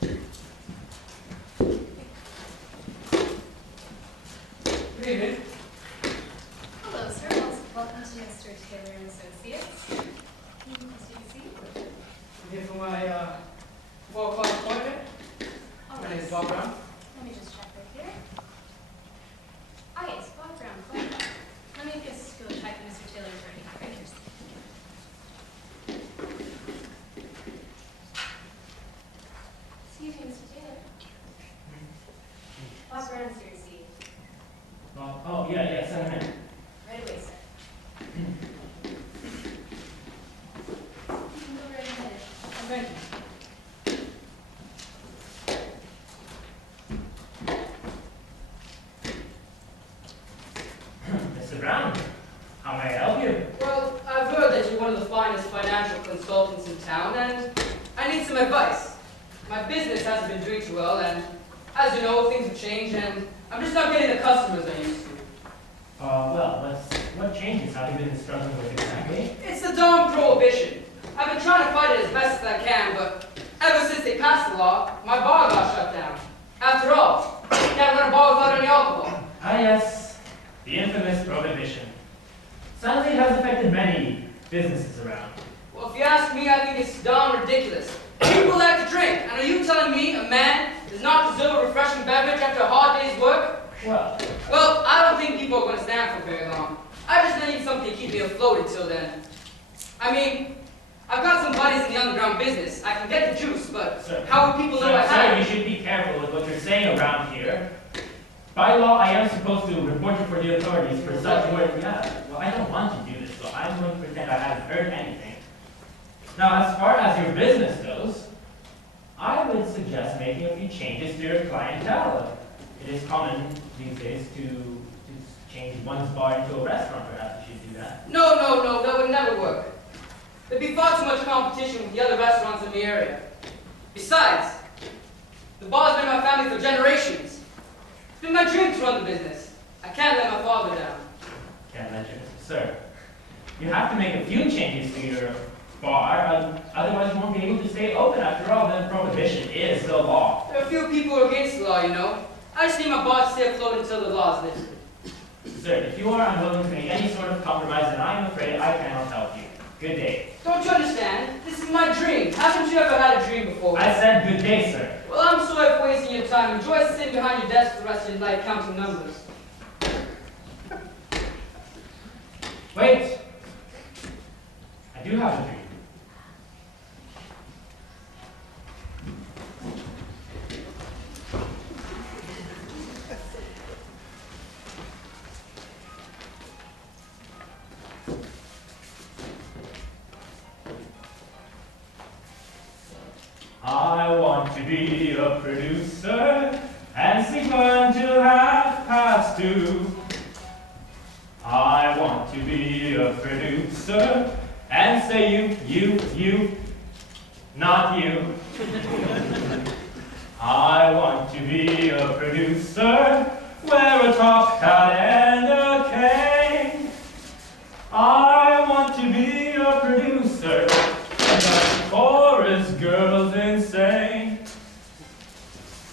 Good evening. Hello, sir. Welcome to Mr. Taylor and Associates. Please take a seat. I'm here for my 4 o'clock appointment. All My right. name is Bob Brown. Let me just check right here. Ah, yes, Bob Brown. Quite. Let me just go check if Mr. Taylor is ready. Right here. Excuse me, Mr. Taylor. Bob Brown's here to see you. Oh, yeah, send him in. Right away, sir. You can go right ahead. Thank you. Mr. Brown, how may I help you? Well, I've heard that you're one of the finest financial consultants in town, and I need some advice. My business hasn't been doing too well, and as you know, things have changed, and I'm just not getting the customers I used to. What changes have you been struggling with exactly? It's the darn Prohibition. I've been trying to fight it as best as I can, but ever since they passed the law, my bar got shut down. After all, you can't run a bar without any alcohol. Ah, yes, the infamous Prohibition. Sadly, it has affected many businesses around. Well, if you ask me, I think it's darn ridiculous. People like to drink, and are you telling me a man does not deserve a refreshing beverage after a hard day's work? Well, I don't think people are going to stand for very long. I just need something to keep me afloat until then. I mean, I've got some buddies in the underground business. I can get the juice, but Sir, how would people know I have Sir, it? you should be careful with what you're saying around here. By law, I am supposed to report you for the authorities for such work. Yeah, well, I don't want to do this, so I'm going to pretend I haven't heard anything. Now, as far as your business goes, I would suggest making a few changes to your clientele. It is common these days to change one's bar into a restaurant. Perhaps you should do that. No, that would never work. There'd be far too much competition with the other restaurants in the area. Besides, the bar's been in my family for generations. It's been my dream to run the business. I can't let my father down. Can't let you, sir. You have to make a few changes to your bar, otherwise you won't be able to stay open. After all, the Prohibition is the law. There are a few people who are against the law, you know. I just need my bar to stay afloat until the law is lifted. Sir, if you are unwilling to make any sort of compromise, then I am afraid I cannot help you. Good day. Don't you understand? This is my dream. Haven't you ever had a dream before? I said good day, sir. Well, I'm sorry for wasting your time. Enjoy sitting behind your desk for the rest of your life counting numbers. Wait. I do have a dream. I want to be a producer and sleep until 2:30. I want to be a producer and say you, not you. I want to be a producer, wear a top hat and a cane. I want to be a producer, and the chorus girl's insane.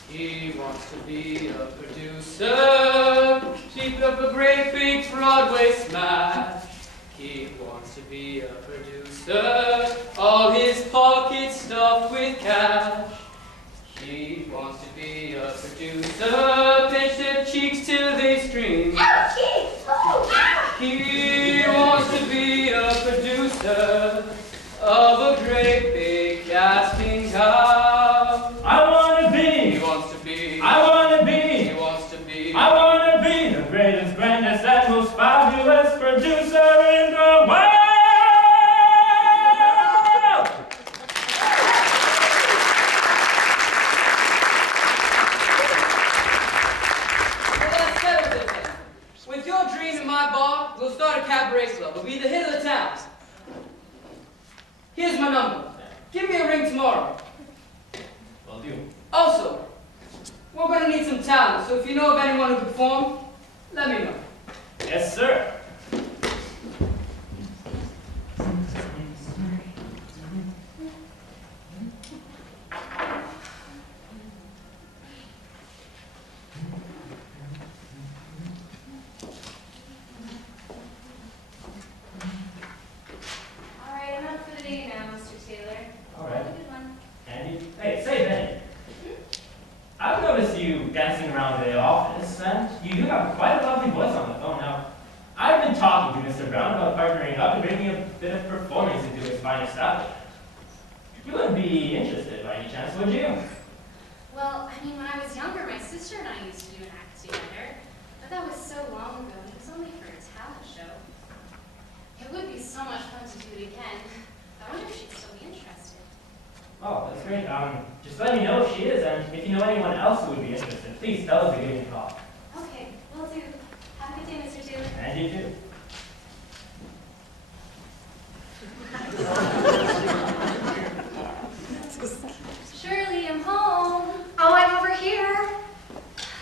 He wants to be a producer, keep up a great big Broadway smash. He wants to be a producer, all his pockets stuffed with cash. He wants to be a producer, pinch their cheeks till they stream. He wants to be a producer of a great big casting couch. I wanna be. He wants to be. I wanna be. He wants to be. I wanna be the greatest, grandest, and most fabulous producer in the world. Well, that settles it then. With your dream in my bar, we'll start a cabaret club. We'll be the hit of the town. Here's my number. Give me a ring tomorrow. Will do. Also, we're going to need some talent, so if you know of anyone who could perform, let me know. Yes, sir. and you do have quite a lovely voice on the phone now. I've been talking to Mr. Brown about partnering up and bringing a bit of performance into his fine establishment. You wouldn't be interested by any chance, would you? Well, I mean, when I was younger, my sister and I used to do an act together, but that was so long ago, and it was only for a talent show. It would be so much fun to do it again. I wonder if she'd still be interested. Oh, that's great. Just let me know if she is, and if you know anyone else who would be interested, please tell us to give me a call. Okay, will do. Have a good day, Mr. Taylor. And you too. Shirley, I'm home. Oh, I'm over here.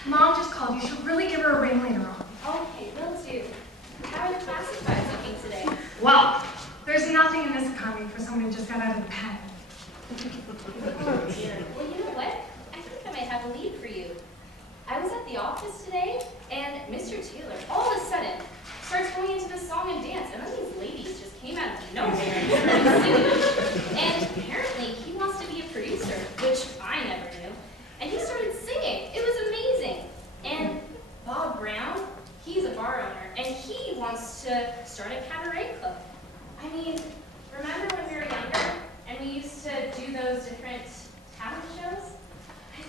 Mom just called. You should really give her a ring later on. Okay, will do. How are the classifieds looking today? Well, there's nothing in this economy for someone who just got out of the pen. Oh dear. Well, you know what? I think I might have a lead for you. I was at the office today, and Mr. Taylor, all of a sudden, starts going into the song and dance, and then these ladies just came out of nowhere and started singing. And apparently, he wants to be a producer, which I never knew. And he started singing. It was amazing. And Bob Brown, he's a bar owner, and he wants to start a cabaret club. I mean, remember when we were younger, and we used to do those different talent shows?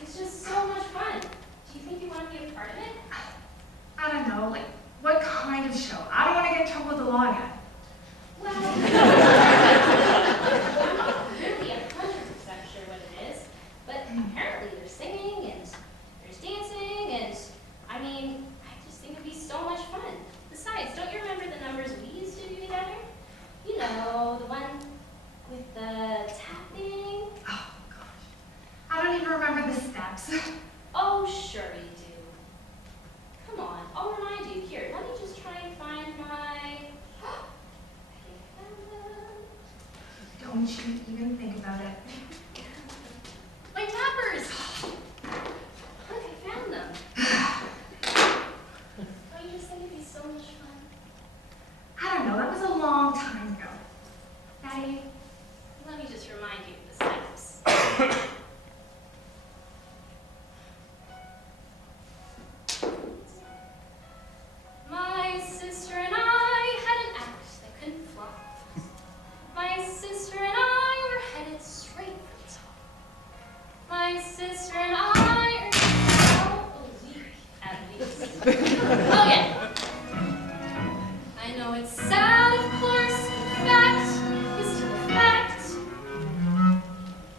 It's just so much fun. Do you think you want to be a part of it? I don't know, like, what kind of show? I don't want to get in trouble with the law again. Well, I'm not really 100% sure what it is, but apparently there's singing and there's dancing, and I mean, I just think it'd be so much fun. Besides, don't you remember the numbers we used to do together? You know, the one with the tapping. Oh, gosh. I don't even remember the steps. Oh, sure you do. Come on, I'll remind you. Here, let me just try and find my... Don't you even think about it. My tappers! Look, I found them. Don't you just think it'd be so much fun? I don't know, that was a long time ago. Maddie, let me just remind you of the steps. My sister and I had an act that couldn't flop. My sister and I were headed straight for the top. My sister and I are now a week at least. Oh yeah. I know it's sad, of course, but the fact is still a fact.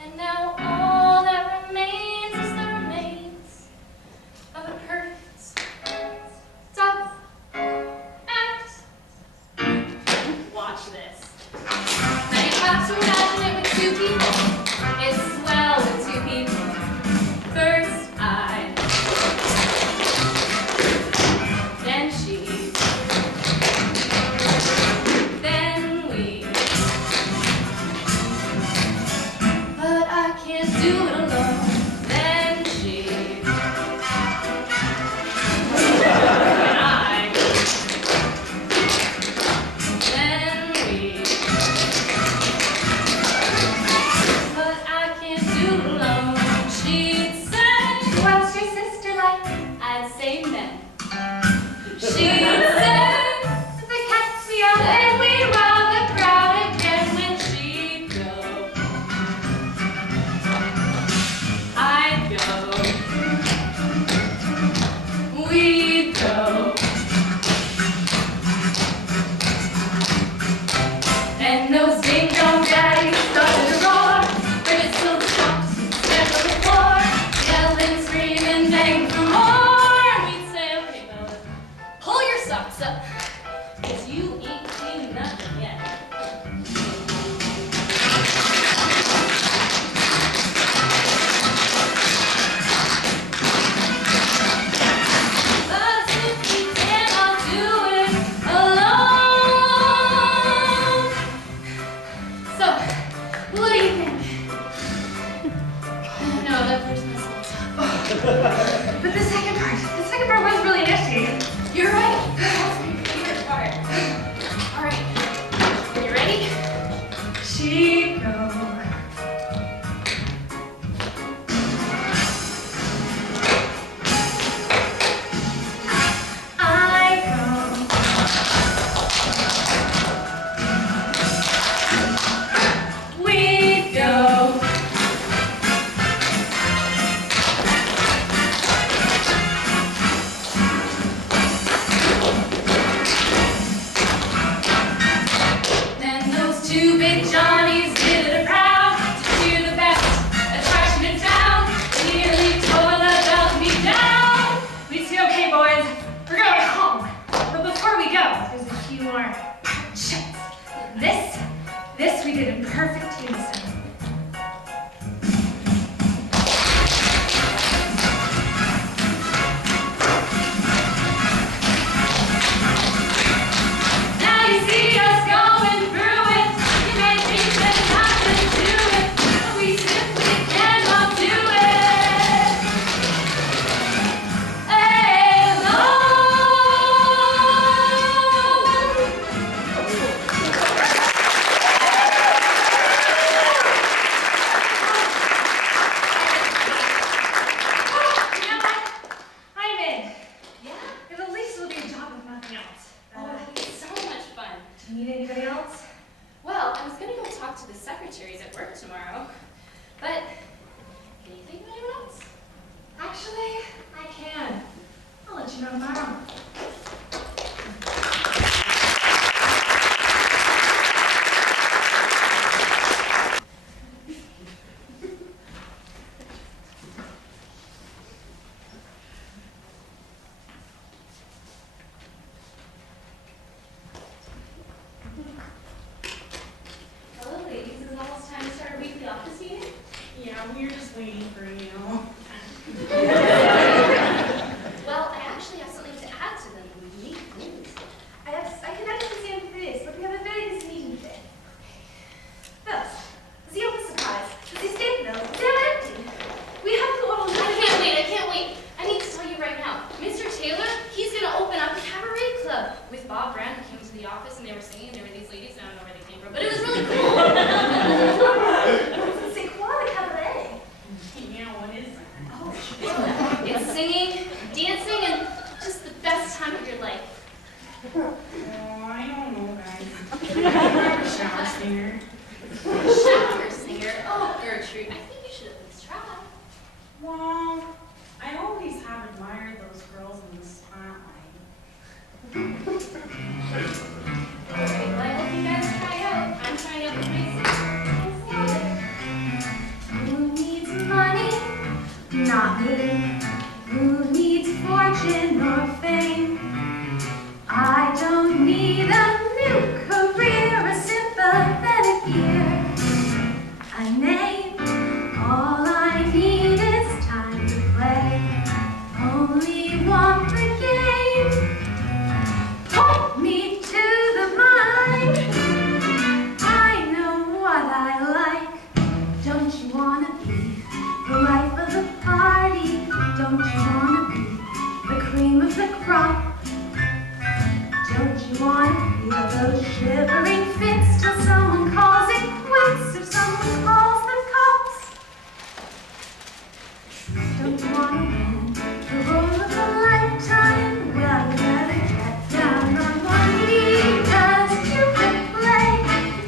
And now all that remains is the remains of a perfect double act. Watch this. Now you have to imagine it with two people. It's swell with two people. First I, then she, then we. But I can't do it alone. Then she, then I, then we. But I can't do it alone. She'd say, What's your sister like? I'd say men. She'd say, The cat's me out and we'd round the crowd again when she'd go. I'd go. We'd go. And those ding-dong daddies started to roar, bring it till the shops, step on the floor, yelling, screaming, begging for more. And we'd say, okay, fellas, pull your socks up, 'cause you ain't seen nothing yet. But if we cannot do it alone. So, what do you think? Oh no, that first muscle. But the second part was really nifty. You're right. That's my favorite part. All right. You ready? She go. more. Shit. This we did in perfect unison. Now you see us going through it. You may think there's nothing to it, but we simply cannot do it. Alone. You know what? I'm in. Yeah? It at least will be a job if nothing else. Oh, that'd be so much fun. Do you need anybody else? Well, I was gonna go talk to the secretaries at work tomorrow, but can you think of anyone else? Actually, I can. I'll let you know tomorrow. Hello, ladies. Is it almost time to start our weekly office meeting? Yeah, we were just waiting for you. Well, I actually have something to add to the unique news. I connected with Sam Chris, but we have a very busy meeting today. First, the office surprise. The estate bills, they're empty. We have to order I can't wait. I need to tell you right now. Mr. Taylor, he's gonna open up a cabaret club with Bob Brown, who came to the office and they were singing, and there were these ladies, I don't know where they came from, but it was really cool. C'est quoi le cabaret? Yeah, what is that? Oh, it's singing, dancing, and just the best time of your life. Oh, I don't know, guys. I'm a shower singer. Shower singer. Oh, Gertrude, I think you should at least try. Well, I always have admired those girls in the spotlight. Well, I hope you guys try out. I'm trying out with Who needs money? Not me. Who needs fortune or fame? I don't need a new career, a sympathetic ear, a name. All I need is time to play. Only want the game. Hold me to the mind. I know what I like. Don't you wanna be the life of the party? Don't you wanna be the cream of the crop? Don't you wanna feel those shivering fits till someone calls it quits or someone calls the cops? Don't you wanna win the role of a lifetime? Well, you better get down on one knee, 'cause you can play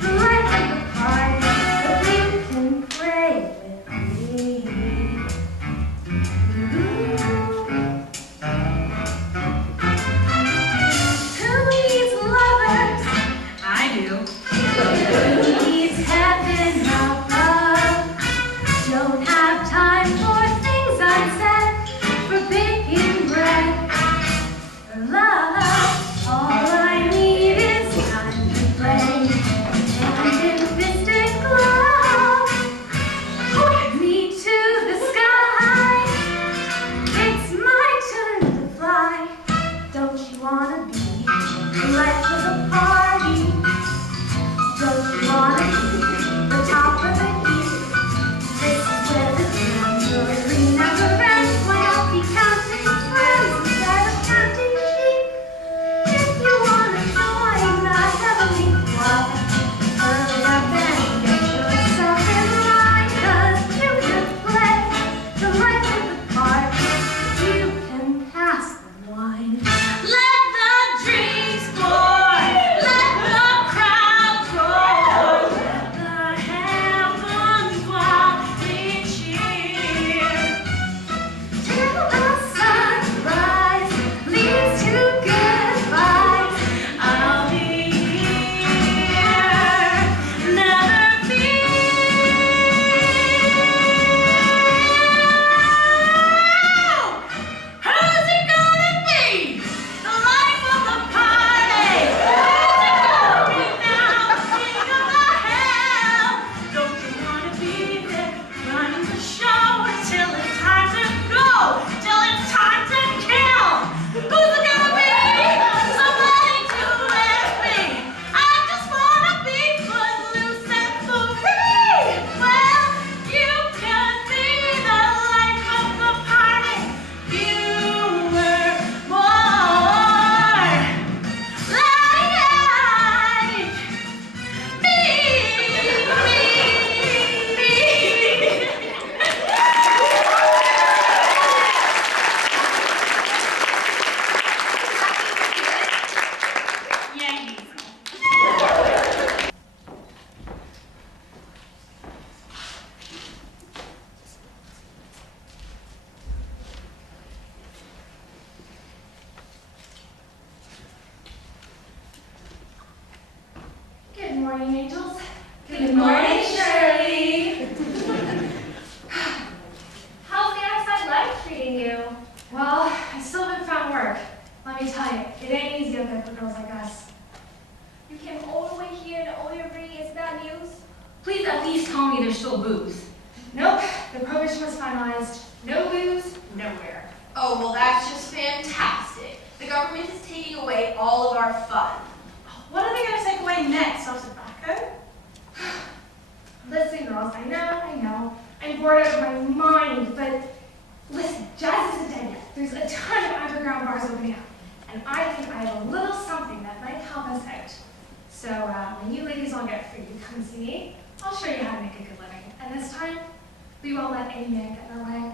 the life of the party if you can play with me. Who needs lovers? I do. Who needs heaven above? Don't have time for things unsaid. morning, angels. Good morning, Shirley. How's the outside life treating you? Well, I still haven't found work. Let me tell you, it ain't easy out there for girls like us. You came all the way here and all you're bringing is bad news? Please at least tell me there's still booze. Nope, the prohibition was finalized. No booze, nowhere. Oh, well, that's just fantastic. The government is taking away all of our fun. What are they going to take away next? Our tobacco? Listen, girls, I know. I'm bored out of my mind, but listen, jazz isn't dead yet. There's a ton of underground bars opening up, and I think I have a little something that might help us out. So when you ladies all get free to come see me, I'll show you how to make a good living. And this time, we won't let any man get in our way.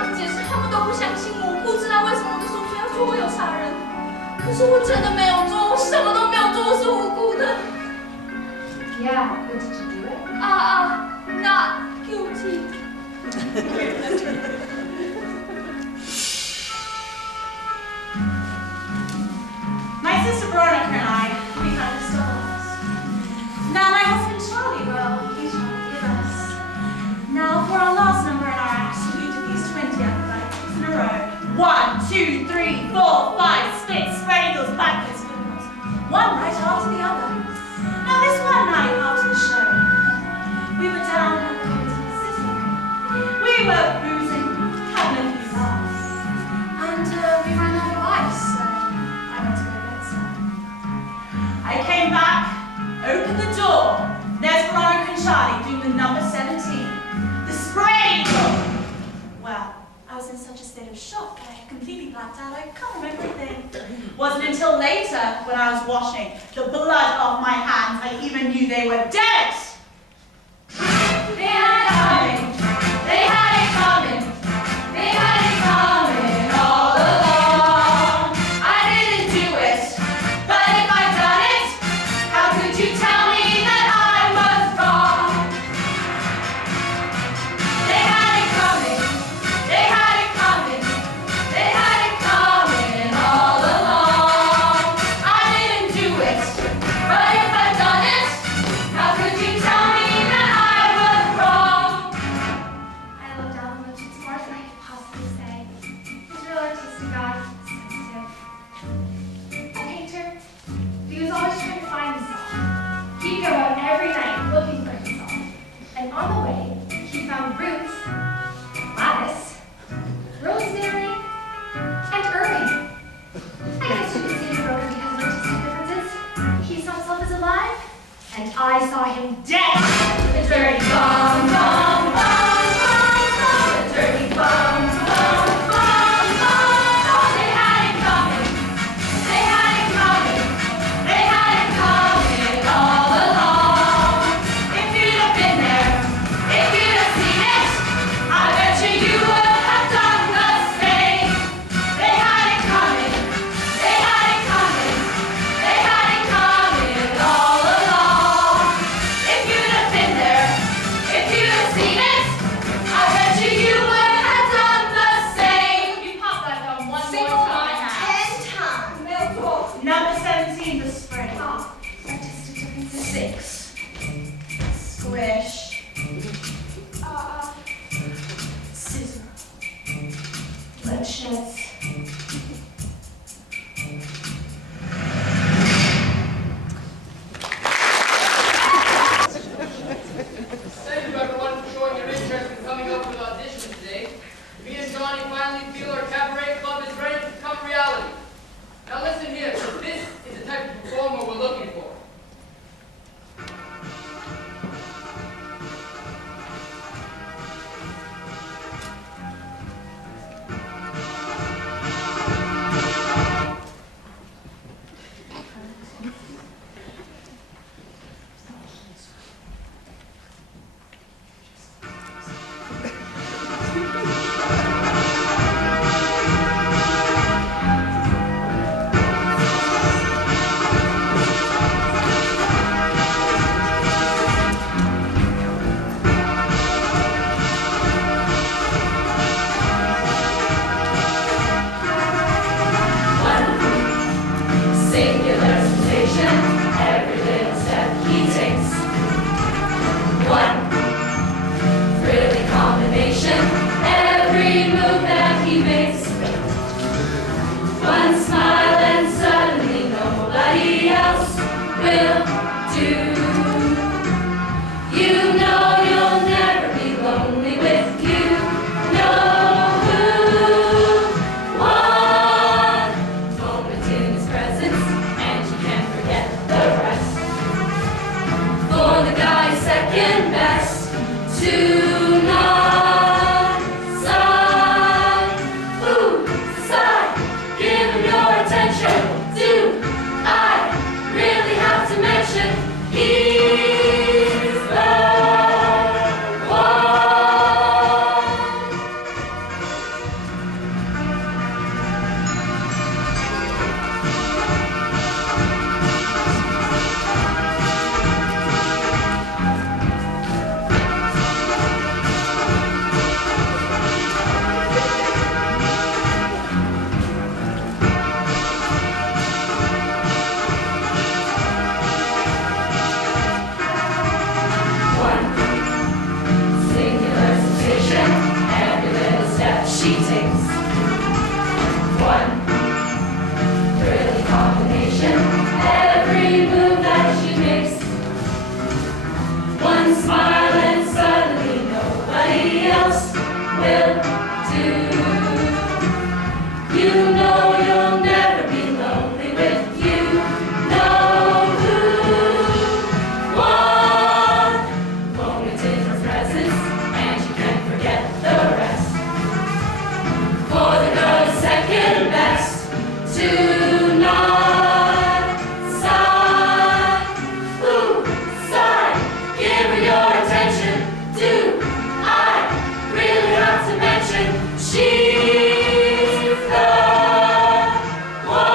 样子解释，他们都不相信我，不知道为什么我的叔叔要说我有杀人。可是我真的没有做，我什么都没有做，我是无辜的。Yeah, but did you do it? Not guilty. My sister Veronica and I, we had this divorce. Now my husband Charlie, well, he's trying to give us. Now for our last number in our act, we did these 20 acrobatics in a row. 1, 2, 3, 4, 5, splits, spread eagles, backwards, forwards. One right after the other. Now this one night after the show, we were down at the Commons City. We were boozing, having a few laughs. And we ran out of ice, so I went to go get some. I came back, opened the door. There's Veronica and Charlie doing the number 17, the spread eagle. Well, I was in such a state of shock that I had completely blacked out. I can't remember a thing. Wasn't until later, when I was washing the blood off my hands, I even knew they were dead. They had it coming. They had it coming. They had it coming all along. I didn't do it, but if I'd done it, how could you tell me that I was wrong? They had it coming. They had it coming. They had it coming all along. I didn't do it, but if I'd done it, how could you tell me that I was wrong? I loved Alvin much as far as I could possibly say. He's a real artistic guy, sensitive. A painter. He was always trying to find himself. He'd go out every night looking for himself. And on the way, he found Roots, Gladys, Rosemary, and Irving. I guess you could say he's broken because of artistic differences. He saw himself as alive, and I saw him dead. The dirty bum, bum, bum, bum, bum. The dirty bum, bum, bum, bum, bum. They had it coming. They had it coming. They had it coming all along. If you'd have been there, if you'd have seen it, I bet you would have done the same. They had it coming. They had it coming. They had it coming all along. If you'd have been there, if you'd have seen it, I bet you would have done the same. You pop that gum one Sing more along time. 10 times. Number 17, the spread. Artistic differences. 6. Squish. Scissor. Bloodshed. Thank you everyone for showing your interest in coming up with auditions today. Me and Johnny finally feel our cabaret club is ready to become reality. Now listen here, this is the type of performer we're looking for. one. Thrilling combination, every move that she makes. One smile and suddenly nobody else will do. You know you'll never be lonely with you. Know who. One moment in her presence, and you can't forget the rest. For the girl is second best to none. Sigh, ooh, sigh. Give her your attention. Do I really have to mention she's the one?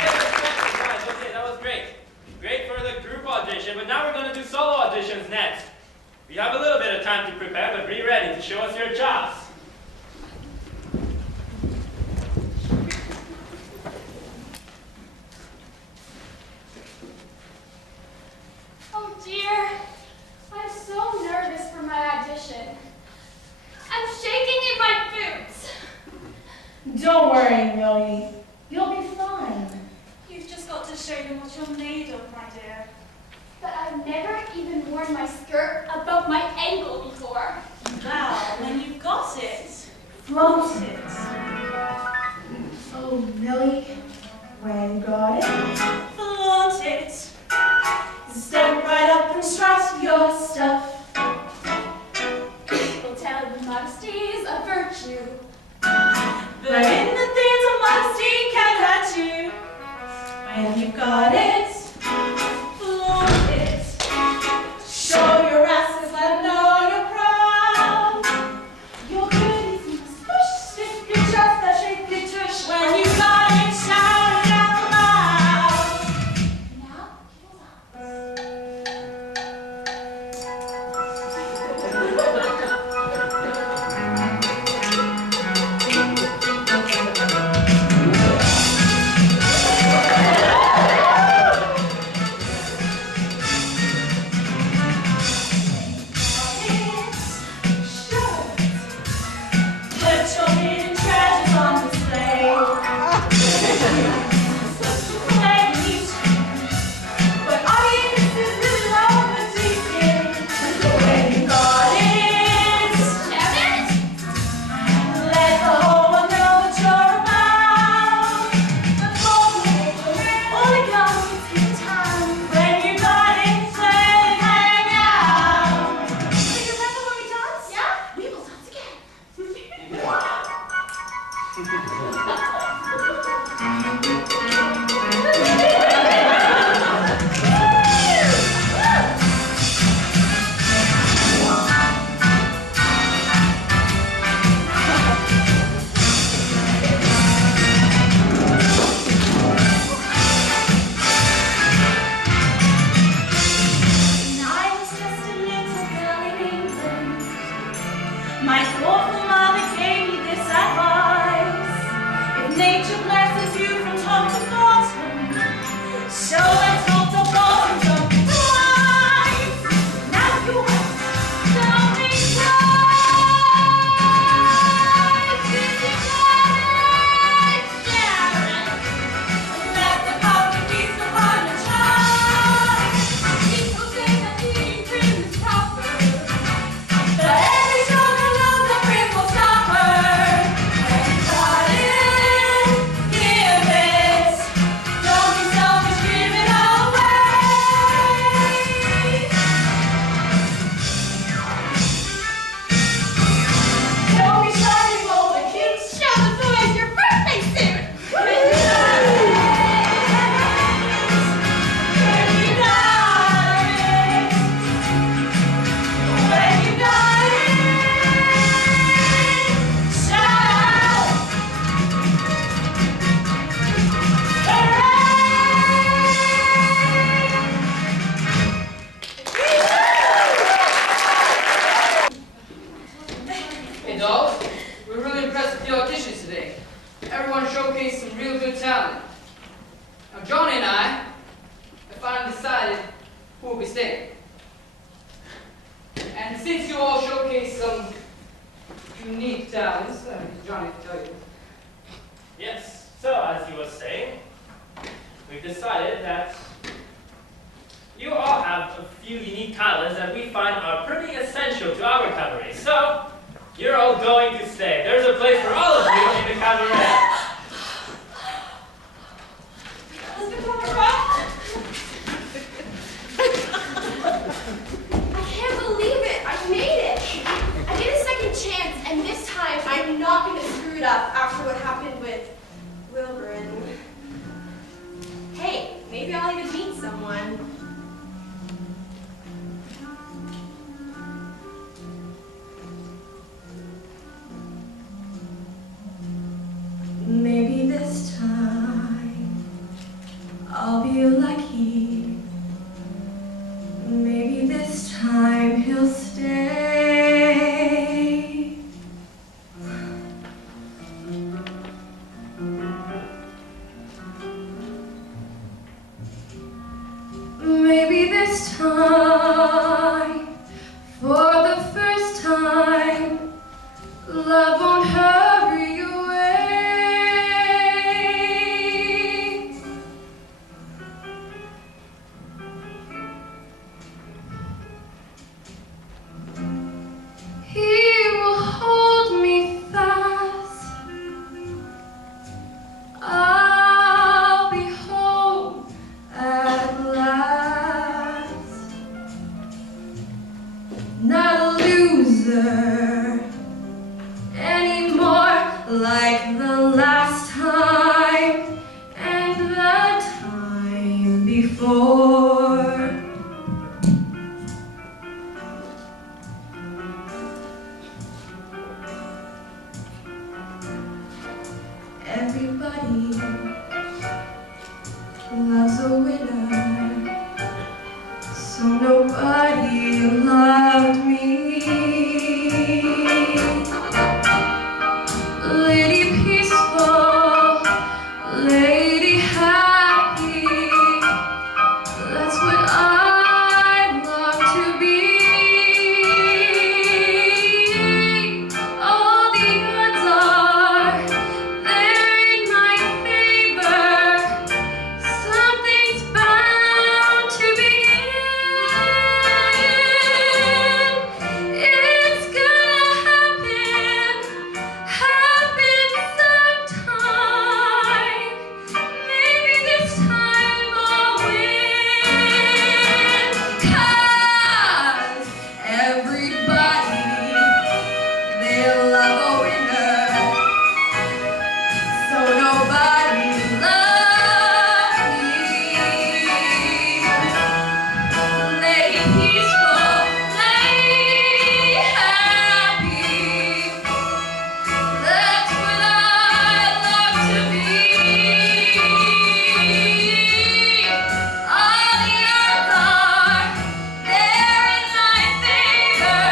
Okay, that was great. Great for the group audition, but now we're going to do solo auditions next. We have a little bit of time to prepare, but be ready to show us your chops. Oh dear, I'm so nervous for my audition. I'm shaking in my boots. Don't worry, Millie. You'll be fine. You've just got to show them what you're made of, my dear. But I've never even worn my skirt above my ankle before. Well, when you've got it, flaunt it. Oh, Millie, when you got it, Flaunt it. Step right up and strut your stuff. People tell you modesty's a virtue. But in the theater, modesty can hurt you. When you've got it, flaunt it. Show your asses, let them know you're proud. Your goodies must push, stick your chest, that shake your tush. When you got it, shout it out loud. Now, heels up. Put your hidden treasures on display. Ladies, but audiences really love what you did. When you got it, Shout it! let the whole world know what you're about. Before you make the only go, take time. When you got it, let it hang out. Do you remember when we danced? Yeah, we will dance again. I was just a little girl in England. My thoughtful mother gave me this advice. If nature blesses you from top to bottom, so let's top to bottom jump twice. Now you want something twice. Did you get it, Sharon? Let the puppy piece upon your child. People say that eating cream is proper, but every stronger knows the cream will stop her. When you got it, give it. Don't be selfish, give it away. Don't be shy, you hold the cute. Show the boys your birthday suit. When you got it, when you got it, when you got it, shout out, Hey, dolls. We're really impressed with the auditions today. Everyone showcased some real good talent. Now, Johnny and I have finally decided who will be staying. And since you all showcase some unique talents, Johnny can tell you. Yes, so as you were saying, we've decided that you all have a few unique talents that we find are pretty essential to our cabaret. So, you're all going to stay. There's a place for all of you in the cabaret. I can't believe it. I made it. I get a second chance, and this time I'm not going to screw it up after what happened with Wilbur and... Hey, maybe I'll even meet someone. Maybe this time I'll be lucky. Maybe this time he'll stay. Maybe this time, for the first time, love won't hurry away. He will hold me fast. I'll be home at last. Not a loser anymore, like the last time and the time before. Everybody loves a winner, so nobody loved me. Lady peaceful, lady happy, that's what I long to be. All the odds are they're in my favor. Something's bound to begin. It's gonna happen sometime. Maybe this time I'll win. 'Cause everybody, they love a winner, so nobody loves me. Lady peaceful, lady happy, that's what I love to be. All the odds are they're in my favor.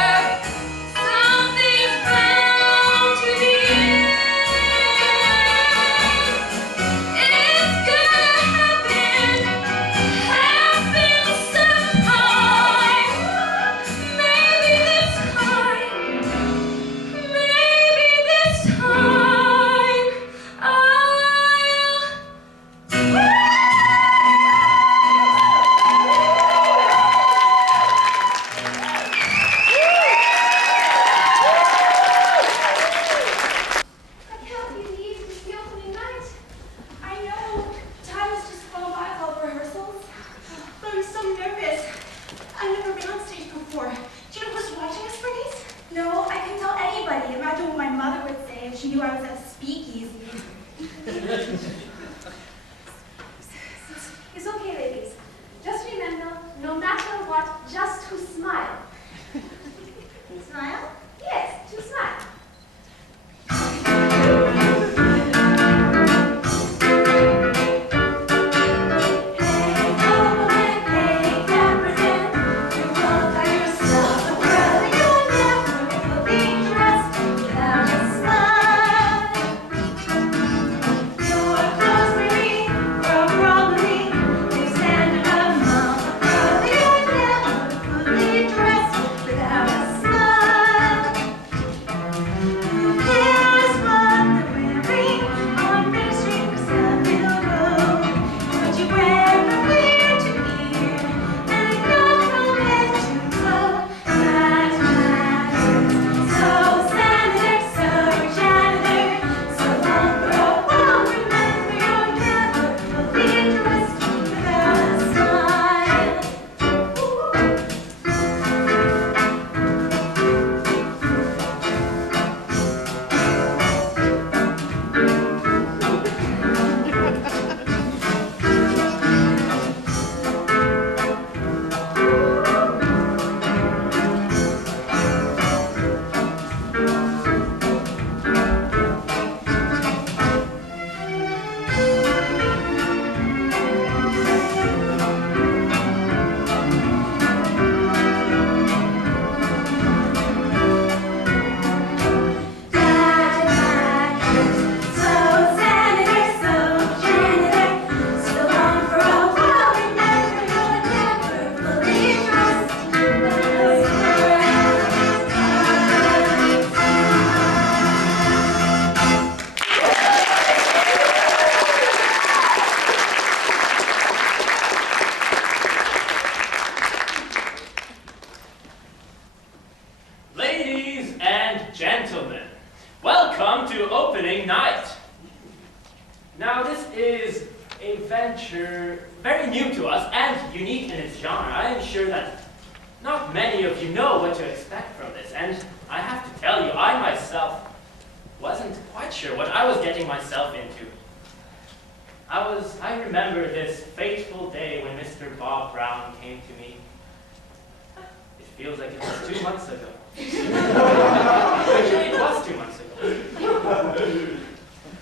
Something's bound to begin. It's gonna happen sometime. Maybe this time, I can't believe it's the opening night. I know time has just flown by with all the rehearsals, but I'm so nervous. I've never been on stage before. Do you know who's watching us for these? No, I can tell anybody. Imagine what my mother would say if she knew I was at a speakeasy. It's okay, ladies. Just remember, no matter what, just to smile. Smile? Yes, to smile. You're opening night. Now, this is a venture very new to us and unique in its genre. I am sure that not many of you know what to expect from this, and I have to tell you, I myself wasn't quite sure what I was getting myself into. I remember this fateful day when Mr. Bob Brown came to me. It feels like it was 2 months ago. Actually, it was 2 months ago.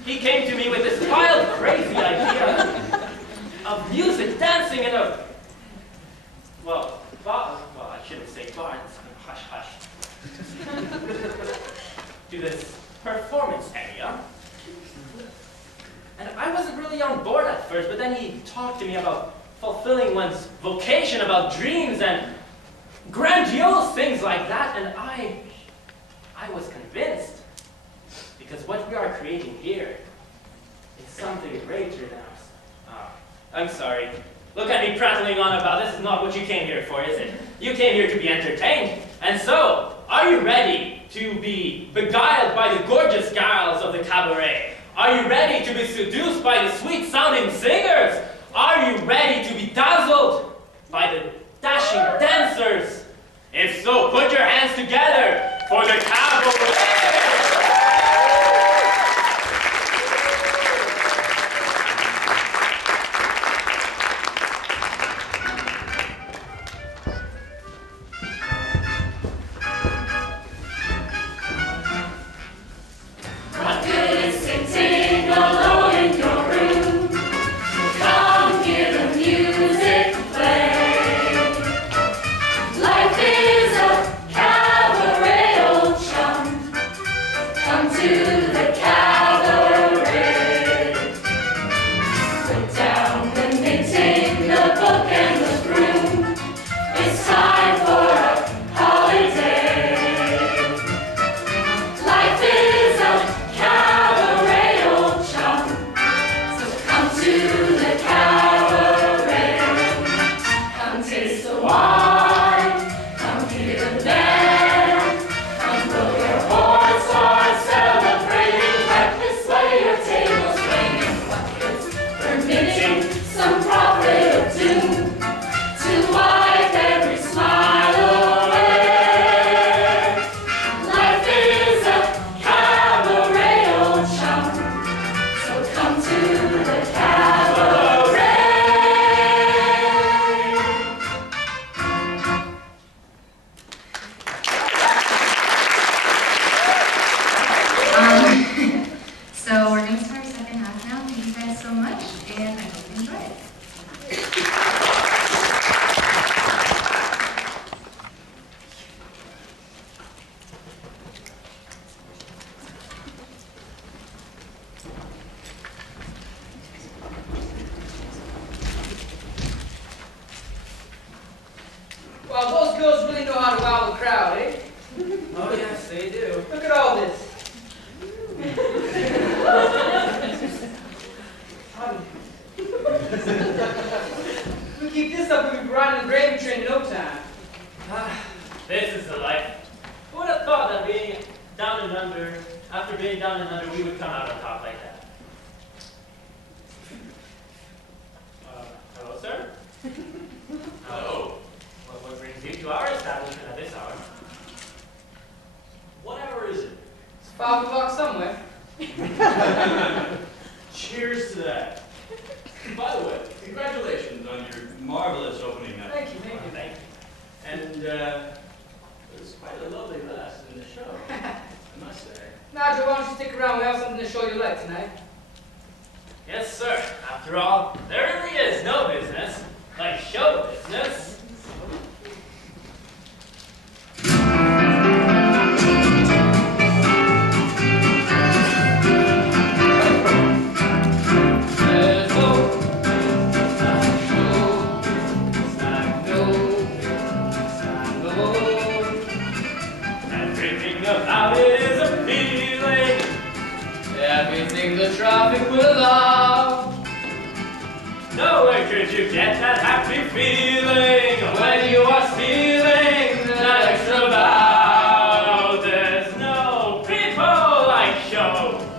He came to me with this wild, crazy idea of music, dancing, and I shouldn't say bar, it's hush, hush. To this performance area. And I wasn't really on board at first, but then he talked to me about fulfilling one's vocation, about dreams and grandiose things like that, and I was convinced. Because what we are creating here is something greater than ourselves. I'm sorry. Look at me prattling on about this is not what you came here for, is it? You came here to be entertained. And so, are you ready to be beguiled by the gorgeous girls of the cabaret? Are you ready to be seduced by the sweet-sounding singers? Are you ready to be dazzled by the dashing dancers? If so, put your hands together for the cabaret!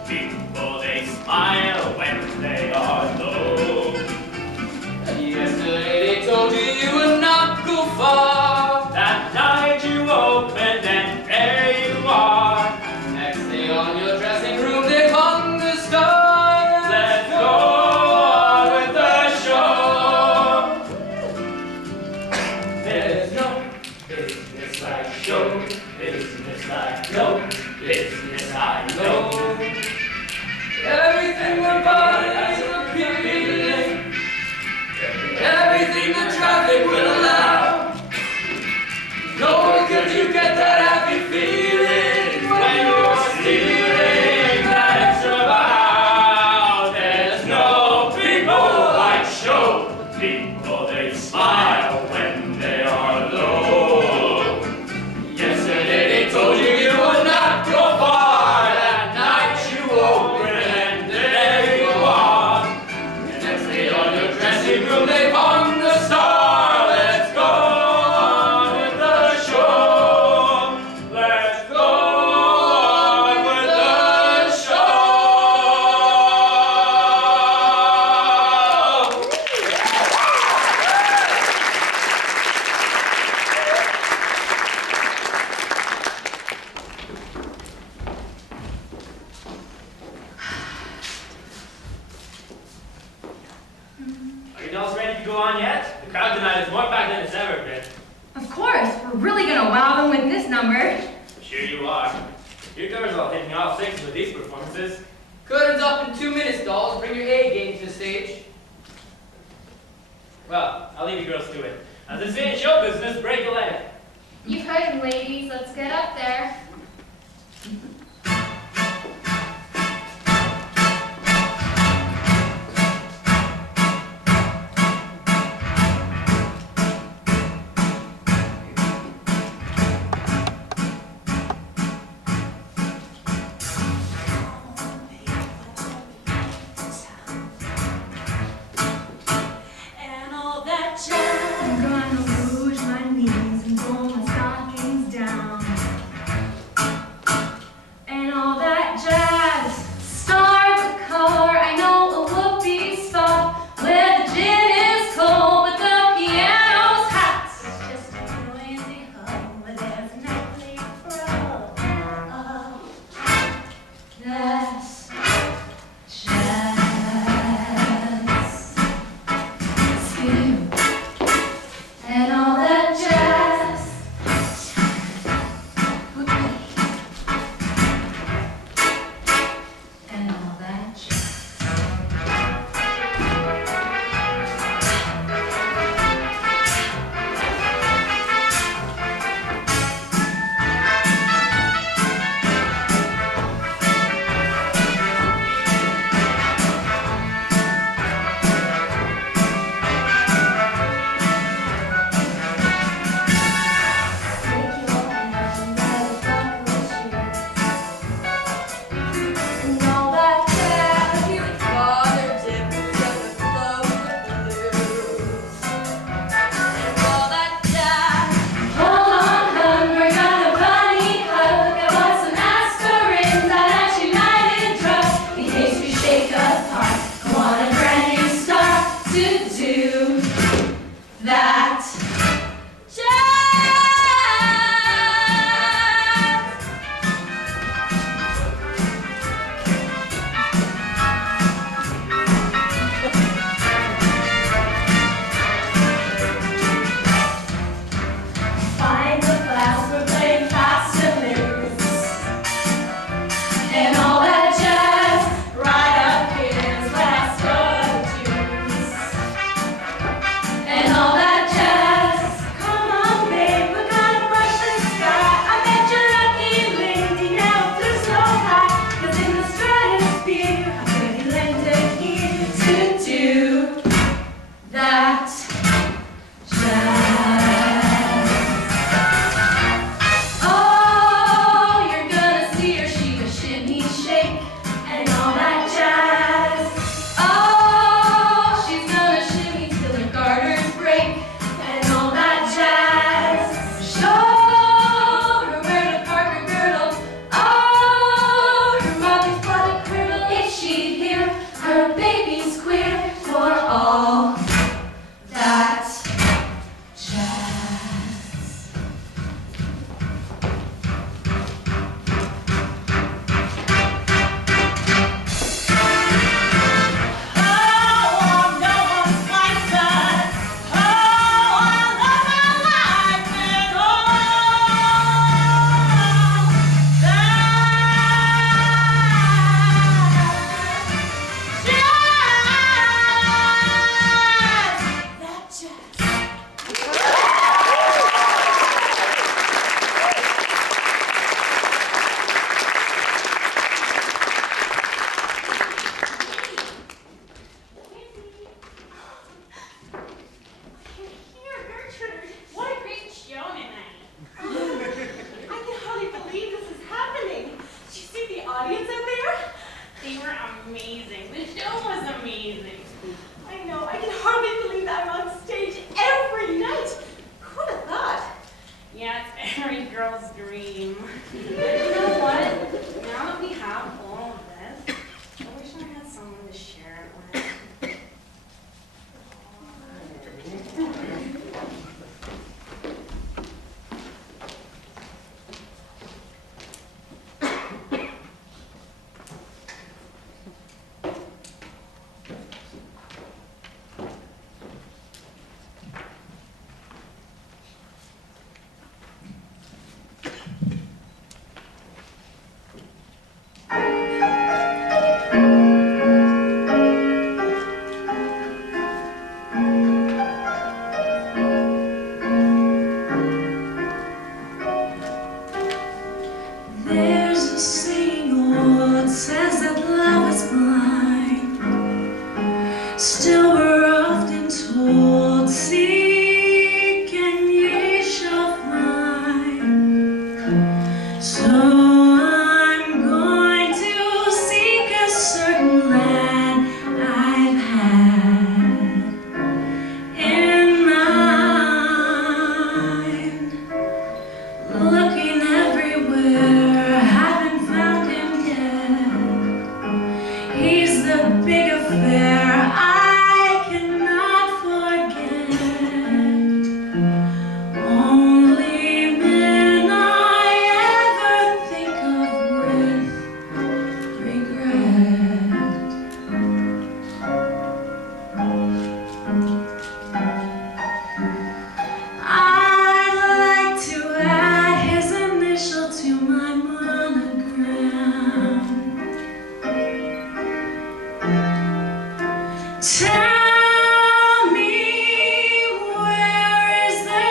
People Business I know, business I know. Everything about it is appealing. Everything the traffic will allow. Nor could you get that happy feeling when you're stealing that extra bow. There's no people like show. People, they smile when they are low. Yesterday they told you you would not go far. That night you open and there you are. The next day on your dressing room they hung the star. Let's go on with the show. Let's go on with the show. Are you dolls ready to go on yet? The crowd tonight is more packed than it's ever been. Of course, we're really gonna wow them with this number. Sure you are. You girls are hitting all sixes with these performances. Curtains up in 2 minutes, dolls. Bring your A game to the stage. Well, I'll leave you girls to it. As they say in show business, break a leg. You've heard him, ladies. Let's get up there. And all that jazz. I'm gonna rouge my knees and pull my stockings down.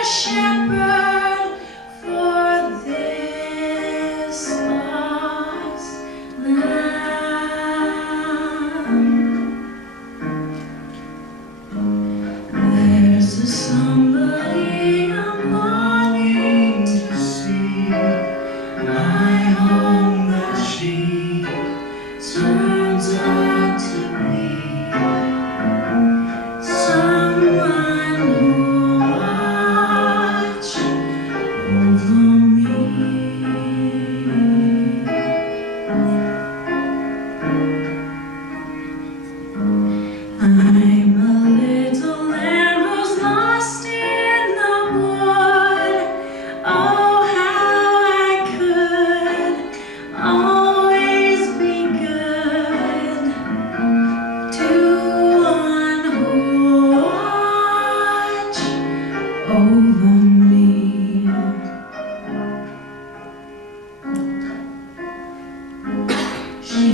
shepherd for this lost lamb. There's a somebody I'm longing to see. I hope that she turns out to be someone who'll watch over me. I'm a little lamb who's lost in the wood. Oh, how I could always be good to one who watch over me. She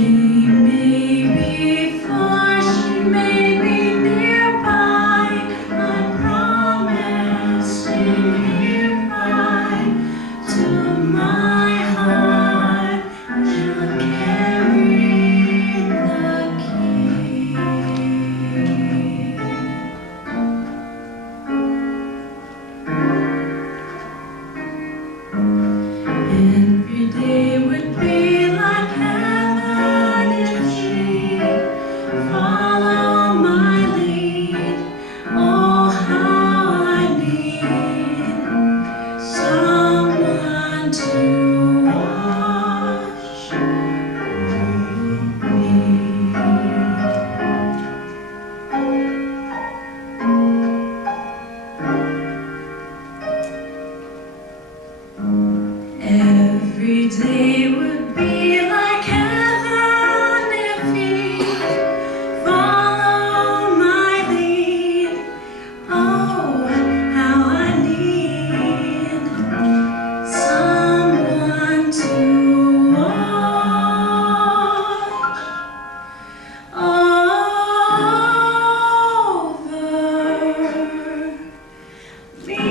may be far, she may be nearby. I promise nearby to my heart. She'll carry the key. Every day would be like heaven if she follow my lead. Oh, how I need someone to watch over me. Every day would be like heaven if he'd follow my lead. Oh, how I need someone to watch over me.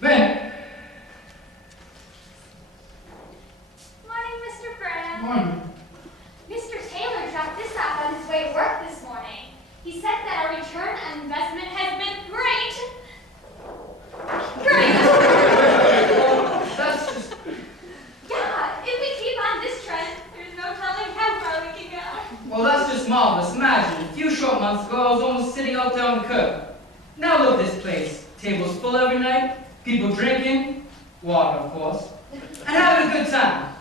Ben! Morning, Mr. Brown. Morning. Mr. Taylor dropped this off on his way to work this morning. He said that our return on investment has been great. Great! That's just... Yeah, if we keep on this trend, there's no telling how far we can go. Well, that's just marvelous. Imagine, a few short months ago, I was almost sitting out there on the curb. Now look at this place. Tables full every night, people drinking, water, of course, and having a good time.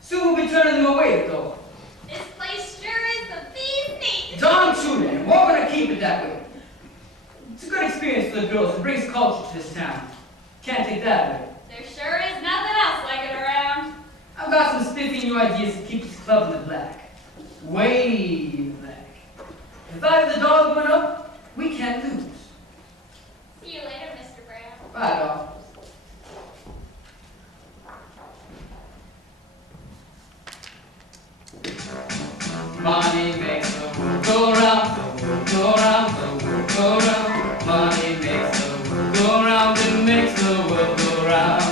Soon we'll be turning them away, though. This place sure is the bee's knees. Darn tootin', and we're gonna keep it that way. It's a good experience for the girls. It brings culture to this town. Can't take that away. There sure is nothing else like it around. I've got some spiffy new ideas to keep this club in the black. Way black. If I have the dollar going up, we can't lose. See you later, Mr. Brown. Right off. Money makes the world go round, the world go round, the world go round. Money makes the world go round, it makes the world go round.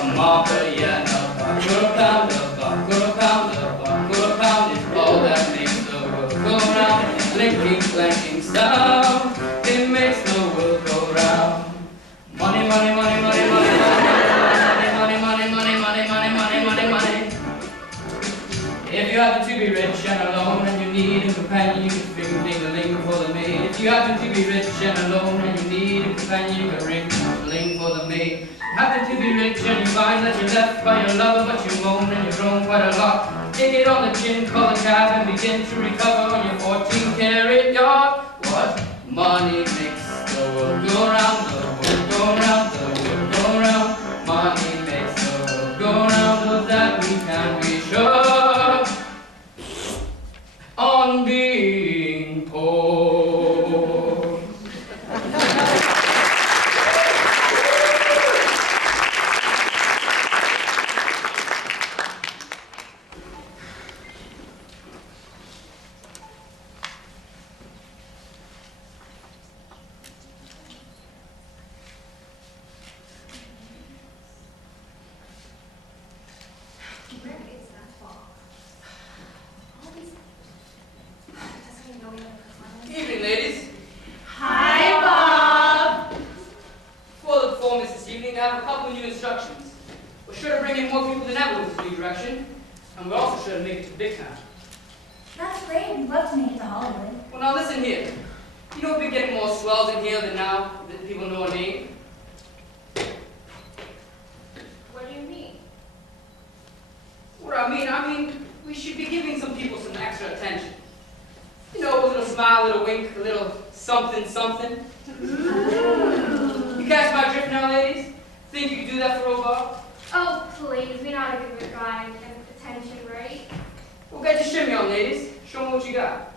A marker, yeah, a buck or a pound, a buck or a pound, a buck or a pound is all that makes the world go round. Clinking, clanking sound, it makes the world go round. Money, money, money, money, money, money, money, money, money, money, money, money, money, money. If you happen to be rich and alone and you need a companion, you can ring ding-a-ling for the maid. If you happen to be rich and alone and you need a companion, you can ring ding-a-ling for the maid. Happen to be rich and you find that you're left by your lover, but you moan and you groan quite a lot. Take it on the chin, call a cab, and begin to recover on your 14-carat yacht. What? Money makes the world go round, the world go round, the world go round. Money makes the world go round, of that we can be sure. On on being poor. Where is that ball? All these. Doesn't even know we have a performance. Evening, ladies. Hi, Bob. Before the performance this evening, I have a couple of new instructions. We're sure to bring in more people than ever with this new direction, and we're also sure to make it to big town. That's great. We'd love to make it to Hollywood. Well, now listen here. You know we're getting more swells in here than now that people know our name. What do you mean? What I mean, we should be giving some people some extra attention. You know, a little smile, a little wink, a little something, something. You catch my drift now, ladies? Think you could do that for old Bob? Oh, please. We know how to give a guy attention, right? Well, get your shimmy on, ladies. Show me what you got.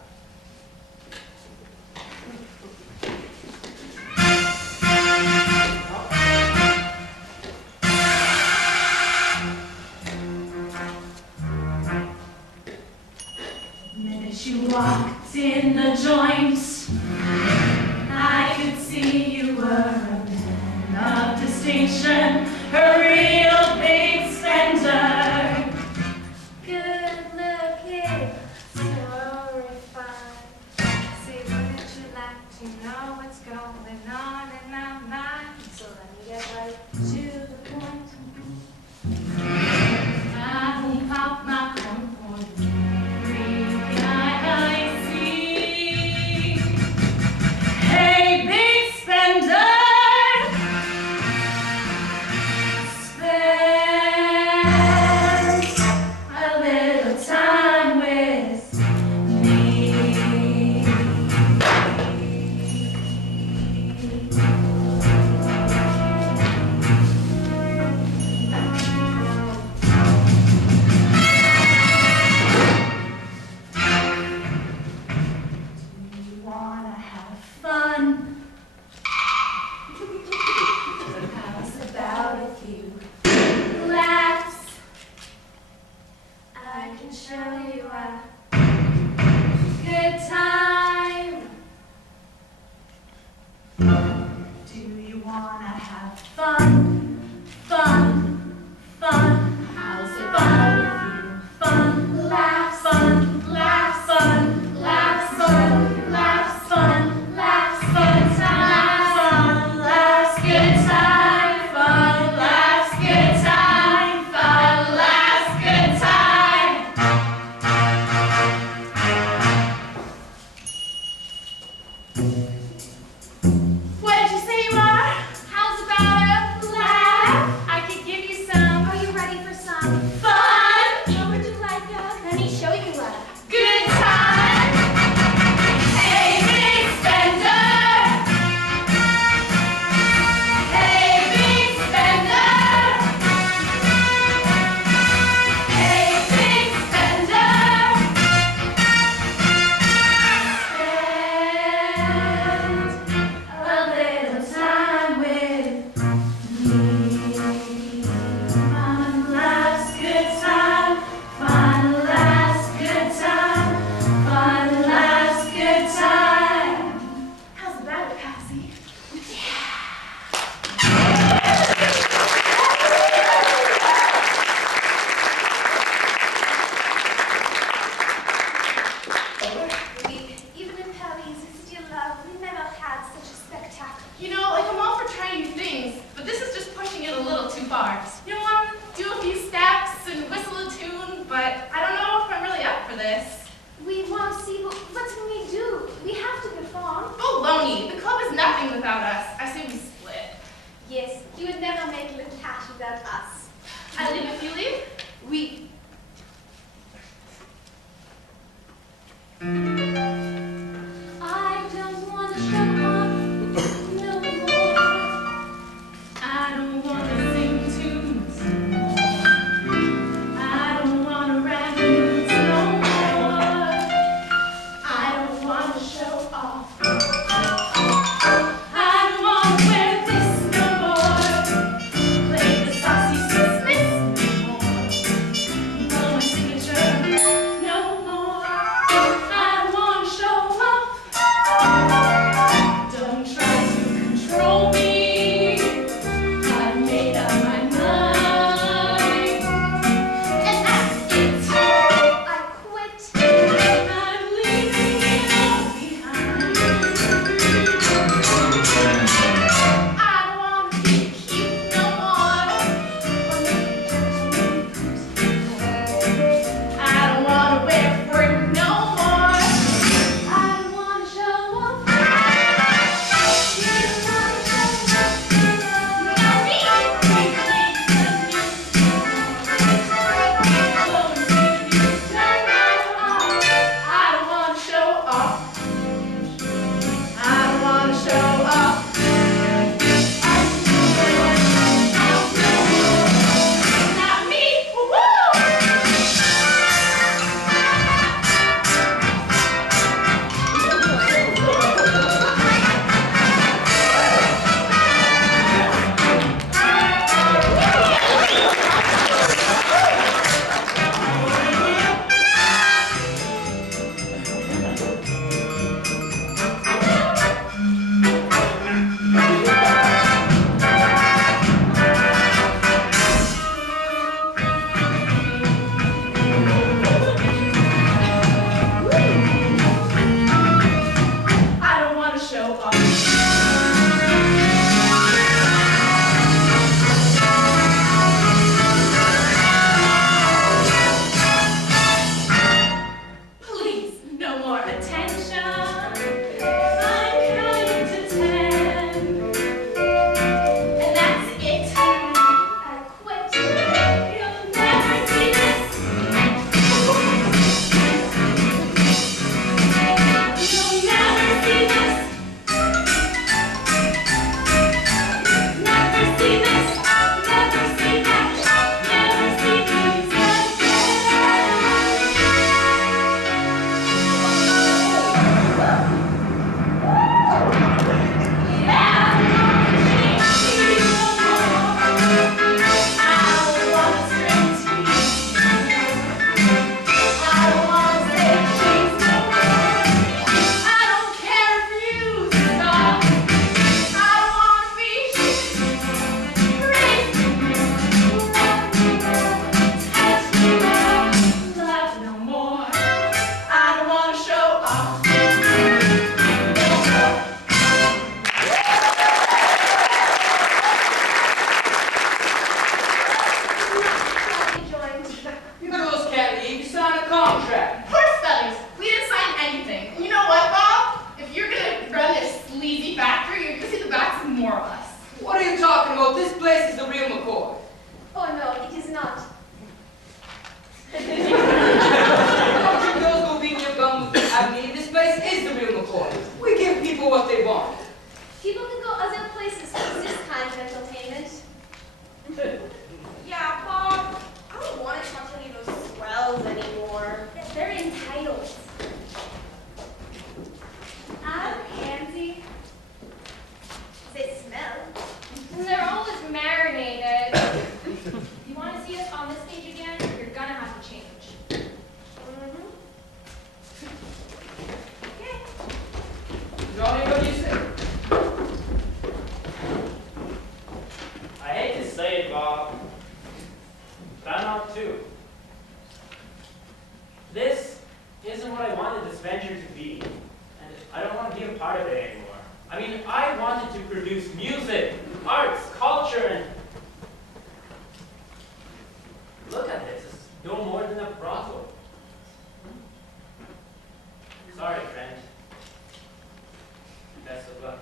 The minute you walked in the joint, I could see you were a man of distinction, a real big spender. Good looking, so refined. See, wouldn't you like to know what's going on in my mind? So let me get right to the point. I will pop my corn for every guy I see. Hey, big spender, attention. I'm counting to 10. And that's it. I quit. You'll never see this. You'll never see this. Never see this. Never see that. Never see these again. You girls can't leave. You signed a contract. Horse feathers. We didn't sign anything. And you know what, Bob? If you're gonna run this sleazy factory, you're gonna see the backs of more of us. What are you talking about? This place is the real McCoy. Oh no, it is not. Don't you girls go beating your gums at me. This place is the real McCoy. We give people what they want. People can go other places for this kind of entertainment. Yeah, Bob, I don't want to talk to any of those swells anymore. They're entitled. I'm pansy. They smell. And they're always marinated. You want to see us on this stage again? You're gonna have to change. Okay. Johnny, what do you say? I hate to say it, Bob, but I'm out too. This isn't what I wanted this venture to be, and I don't want to be a part of it anymore. I mean, I wanted to produce music, arts, culture, and look at this. It's no more than a brothel. Sorry, friend. Best of luck.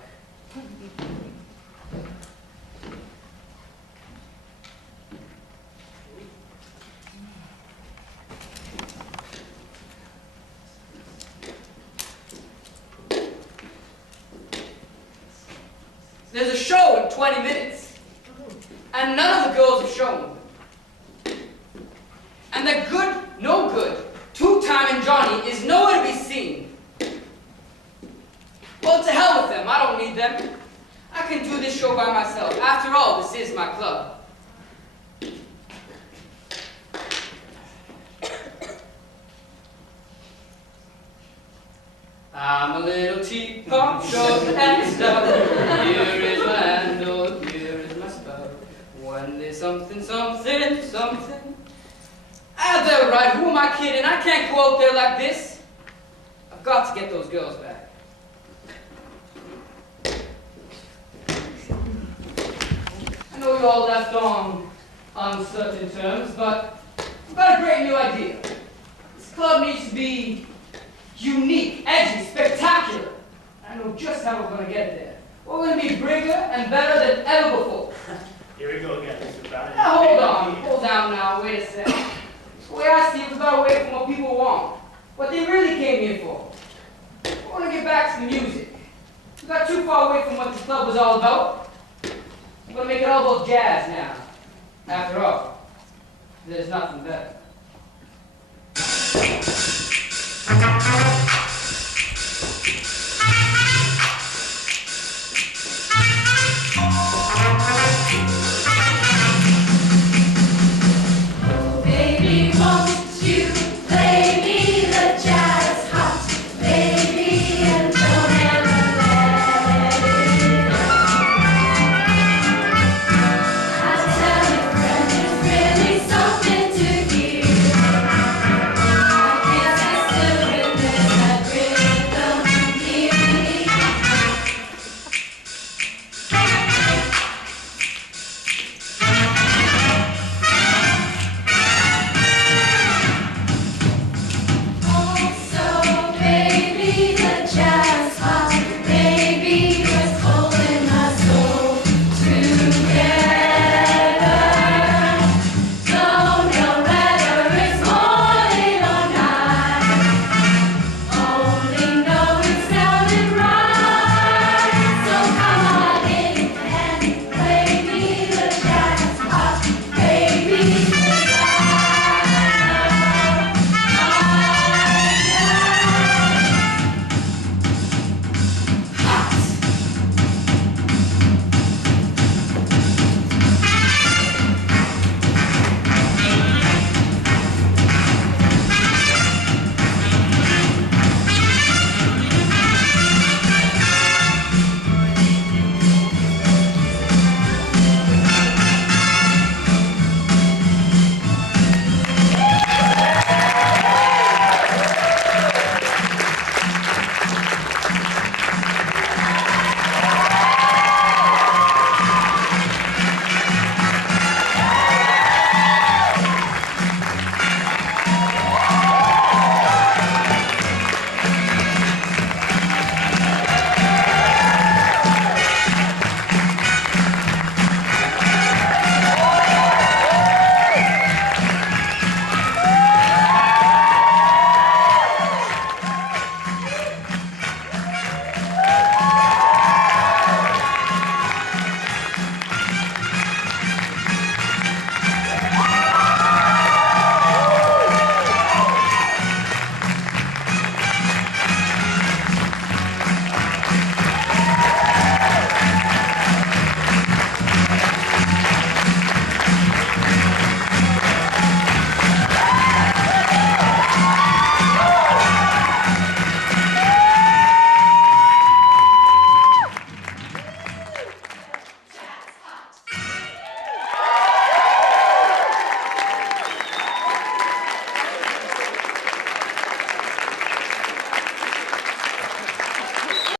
There's a show in 20 minutes. And none of the girls have shown. And the good, no good, two-timing Johnny is nowhere to be seen. Well, to hell with them. I don't need them. I can do this show by myself. After all, this is my club. I'm a little teapot, short and stout. Here is my handle, here is my spout. When there's something, something, something. Ah, they're right. Who am I kidding? I can't go out there like this. I've got to get those girls back. I know you all left on uncertain terms, but I've got a great new idea. This club needs to be unique, edgy, spectacular. I know just how we're going to get there. We're going to be bigger and better than ever before. Here we go again, Mr. Brown. Now hold on, hold down now, wait a sec. The way I see it, we've got away from what people want, what they really came here for. We want to get back to the music. We got too far away from what this club was all about. We're going to make it all about jazz now. After all, there's nothing better.